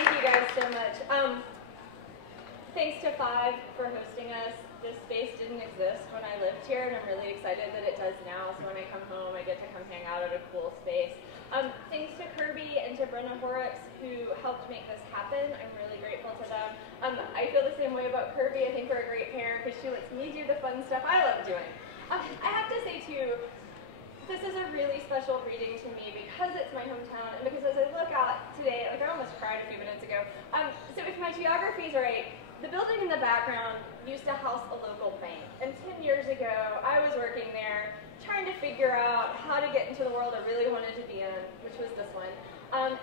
Thank you guys so much. Thanks to Five for hosting us. This space didn't exist when I lived here, and I'm really excited that it does now. So when I come home, I get to come hang out at a cool space. Thanks to Kirby and to Brenna Horrocks, who helped make this happen. I'm really grateful to them. I feel the same way about Kirby. I think we're a great pair because she lets me do the fun stuff I love doing. I have to say, too, this is a really special reading to me because it's my hometown and because as I look out today, like I almost cried a few minutes ago. So if my geography is right, the building in the background used to house a local bank. And 10 years ago, I was working there trying to figure out how to get into the world I really wanted to be in, which was this one.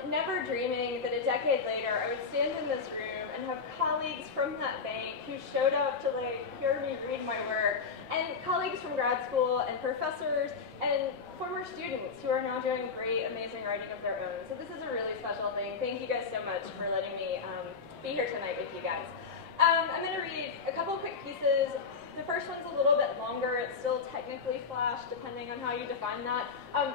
Never dreaming that a decade later, I would stand in this room and have colleagues from that bank who showed up to hear me read my work, and colleagues from grad school and professors and former students who are now doing great, amazing writing of their own. So this is a really special thing. Thank you guys so much for letting me be here tonight with you guys. I'm going to read a couple quick pieces. The first one's a little bit longer. It's still technically flash, depending on how you define that.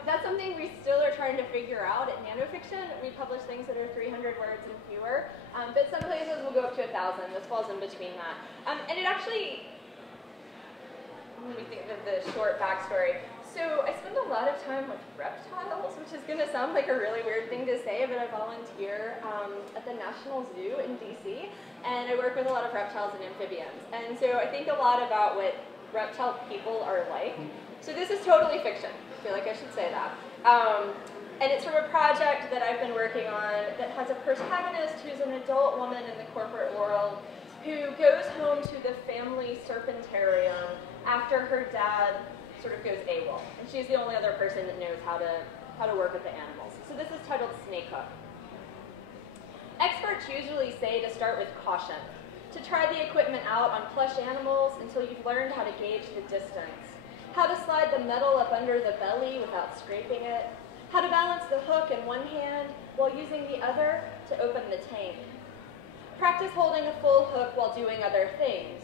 That's something we still are trying to figure out at nanofiction. We publish things that are 300 words and fewer, but some places will go up to 1,000. This falls in between that. And it actually, when we think of the short backstory, so I spend a lot of time with reptiles, which is going to sound like a really weird thing to say, but I volunteer at the National Zoo in DC, and I work with a lot of reptiles and amphibians. And so I think a lot about what reptile people are like. So this is totally fiction. I feel like I should say that. And it's from a project that I've been working on that has a protagonist who's an adult woman in the corporate world who goes home to the family serpentarium after her dad sort of goes AWOL, and she's the only other person that knows how to work with the animals. So this is titled Snake Hook. Experts usually say to start with caution, to try the equipment out on plush animals until you've learned how to gauge the distance, how to slide the metal up under the belly without scraping it, how to balance the hook in one hand while using the other to open the tank. Practice holding a full hook while doing other things,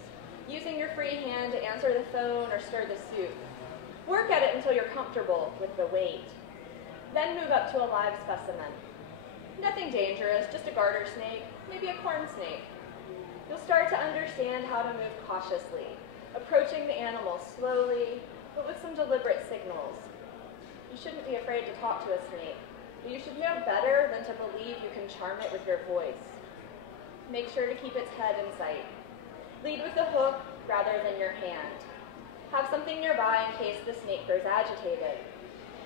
using your free hand to answer the phone or stir the soup. Work at it until you're comfortable with the weight. Then move up to a live specimen. Nothing dangerous, just a garter snake, maybe a corn snake. You'll start to understand how to move cautiously, approaching the animal slowly, but with some deliberate signals. You shouldn't be afraid to talk to a snake, but you should know better than to believe you can charm it with your voice. Make sure to keep its head in sight. Lead with the hook rather than your hand. Have something nearby in case the snake grows agitated.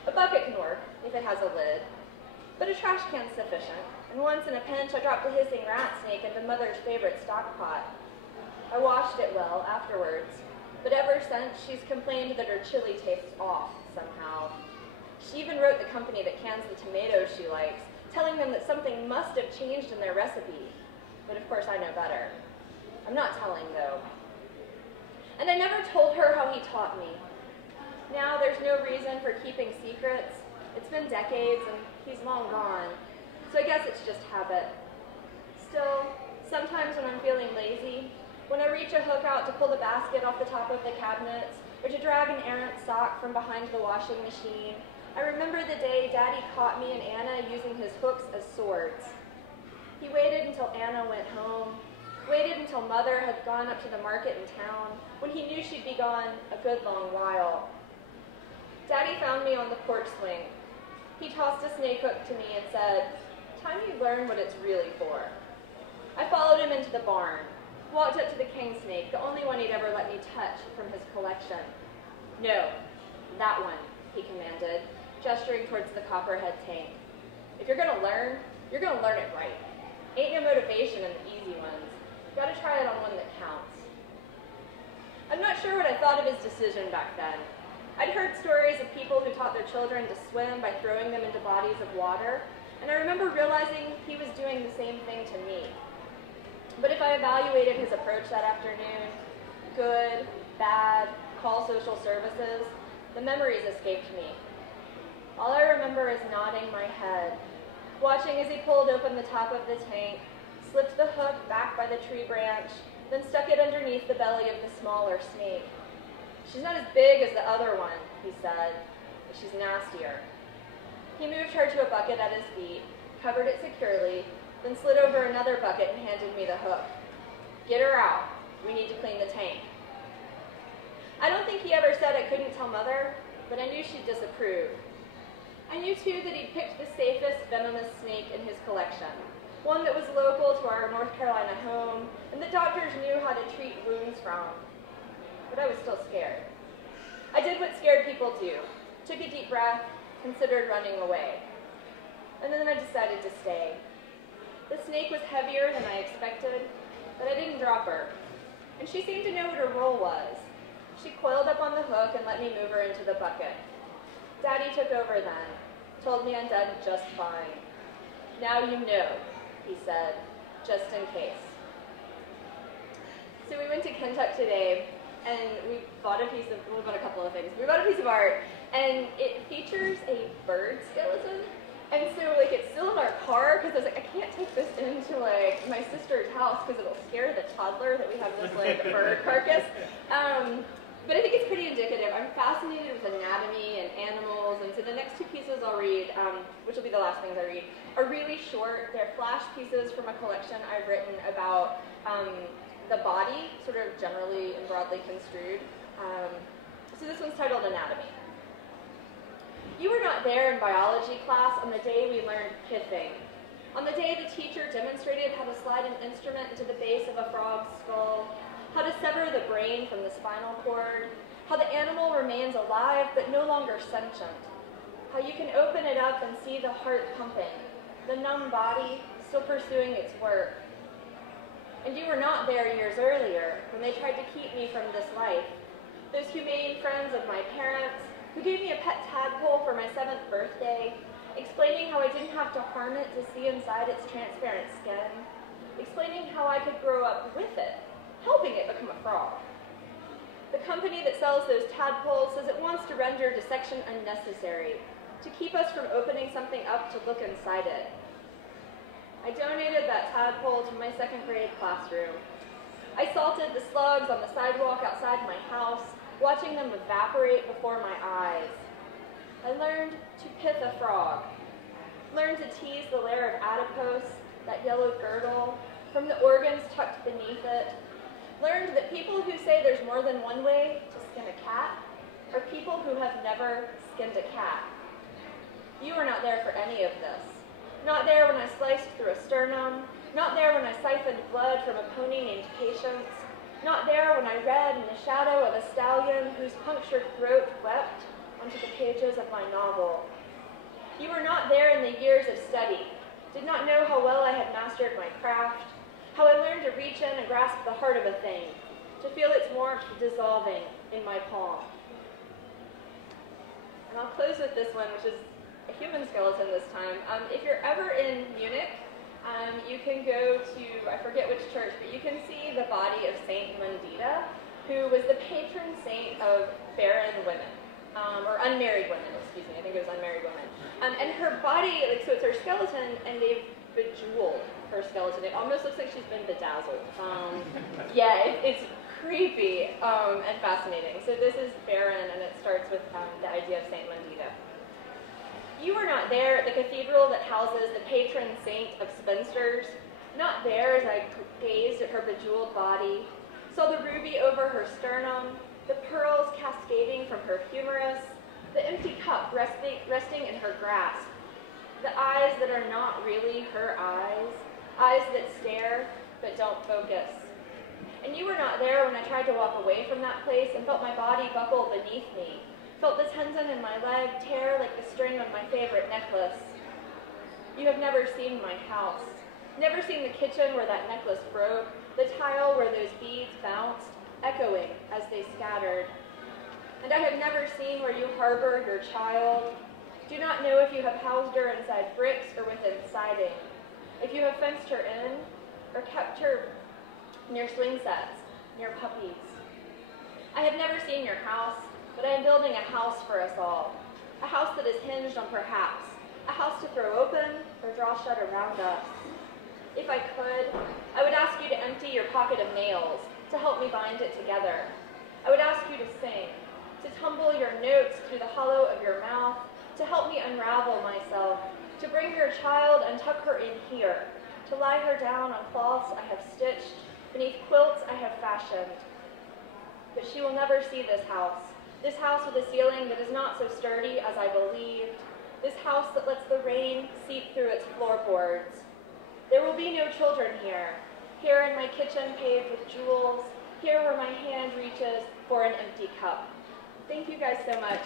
A bucket can work if it has a lid, but a trash can's sufficient. And once in a pinch, I dropped a hissing rat snake into Mother's favorite stock pot. I washed it well afterwards, but ever since, she's complained that her chili tastes off somehow. She even wrote the company that cans the tomatoes she likes, telling them that something must have changed in their recipe. But of course, I know better. I'm not telling, though. And I never told her how he taught me. Now there's no reason for keeping secrets. It's been decades and he's long gone. So I guess it's just habit. Still, sometimes when I'm feeling lazy, when I reach a hook out to pull the basket off the top of the cabinets, or to drag an errant sock from behind the washing machine, I remember the day Daddy caught me and Anna using his hooks as swords. He waited until Anna went home, waited until Mother had gone up to the market in town, when he knew she'd be gone a good long while. Daddy found me on the porch swing. He tossed a snake hook to me and said, "Time you learn what it's really for." I followed him into the barn, walked up to the king snake, the only one he'd ever let me touch from his collection. "No, that one," he commanded, gesturing towards the copperhead tank. "If you're gonna learn, you're gonna learn it right. Ain't no motivation in the easy ones. Gotta try it on one that counts." I'm not sure what I thought of his decision back then. I'd heard stories of people who taught their children to swim by throwing them into bodies of water, and I remember realizing he was doing the same thing to me. But if I evaluated his approach that afternoon, good, bad, call social services, the memories escaped me. All I remember is nodding my head, watching as he pulled open the top of the tank, slipped the hook back by the tree branch, then stuck it underneath the belly of the smaller snake. "She's not as big as the other one," he said, "but she's nastier." He moved her to a bucket at his feet, covered it securely, then slid over another bucket and handed me the hook. Get her out. We need to clean the tank. I don't think he ever said I couldn't tell Mother, but I knew she'd disapprove. I knew too that he'd picked the safest venomous snake in his collection, one that was local to our North Carolina home and that doctors knew how to treat wounds from. But I was still scared. I did what scared people do, took a deep breath, considered running away. And then I decided to stay. The snake was heavier than I expected, but I didn't drop her. And she seemed to know what her role was. She coiled up on the hook and let me move her into the bucket. Daddy took over then, told me I'd done just fine. Now you know, he said, just in case. So we went to Kentucky today, and we bought a couple of things. We bought a piece of art, and it features a bird skeleton. And so, it's still in our car, because I was like, I can't take this into, my sister's house, because it'll scare the toddler that we have this, bird carcass. But I think it's pretty indicative. I'm fascinated with anatomy and animals, and so the next two pieces I'll read, which will be the last things I read, are really short. They're flash pieces from a collection I've written about the body, sort of generally and broadly construed. So this one's titled Anatomy. You were not there in biology class on the day we learned pithing. On the day the teacher demonstrated how to slide an instrument into the base of a frog's skull, how to sever the brain from the spinal cord, how the animal remains alive but no longer sentient, how you can open it up and see the heart pumping, the numb body still pursuing its work. And you were not there years earlier when they tried to keep me from this life. Those humane friends of my parents who gave me a pet tadpole for my 7th birthday, explaining how I didn't have to harm it to see inside its transparent skin, explaining how I could grow up with it, helping it become a frog. The company that sells those tadpoles says it wants to render dissection unnecessary, to keep us from opening something up to look inside it. I donated that tadpole to my 2nd grade classroom. I salted the slugs on the sidewalk outside my house, watching them evaporate before my eyes. I learned to pith a frog, learned to tease the layer of adipose, that yellow girdle, from the organs tucked beneath it, learned that people who say there's more than one way to skin a cat are people who have never skinned a cat. You were not there for any of this. Not there when I sliced through a sternum, not there when I siphoned blood from a pony named Patience, not there when I read in the shadow of a stallion whose punctured throat wept onto the pages of my novel. You were not there in the years of study, did not know how well I had mastered my craft, how I learned to reach in and grasp the heart of a thing, to feel its warmth dissolving in my palm. And I'll close with this one, which is a human skeleton this time. If you're ever in Munich, you can go to, I forget which church, but you can see the body of Saint Mundita, who was the patron saint of barren women, or unmarried women, excuse me, I think it was unmarried women. And her body, so it's her skeleton, and they've bejeweled her skeleton. It almost looks like she's been bedazzled. Yeah, it's creepy and fascinating. So this is barren, and it starts with the idea of Saint Mundita. You were not there at the cathedral that houses the patron saint of spinsters, not there as I gazed at her bejeweled body, saw the ruby over her sternum, the pearls cascading from her humerus, the empty cup resting in her grasp, the eyes that are not really her eyes, eyes that stare but don't focus. And you were not there when I tried to walk away from that place and felt my body buckle beneath me, felt the tendon in my leg tear like the string on my favorite necklace. You have never seen my house, never seen the kitchen where that necklace broke, the tile where those beads bounced, echoing as they scattered. And I have never seen where you harbor your child. Do not know if you have housed her inside bricks or within siding, if you have fenced her in or kept her near swing sets, near puppies. I have never seen your house, but I am building a house for us all, a house that is hinged on perhaps, a house to throw open or draw shut around us. If I could, I would ask you to empty your pocket of nails, to help me bind it together. I would ask you to sing, to tumble your notes through the hollow of your mouth, to help me unravel myself, to bring your child and tuck her in here, to to lie her down on cloths I have stitched, beneath quilts I have fashioned. But she will never see this house with a ceiling that is not so sturdy as I believed, this house that lets the rain seep through its floorboards. There will be no children here in my kitchen paved with jewels, here where my hand reaches for an empty cup. Thank you guys so much.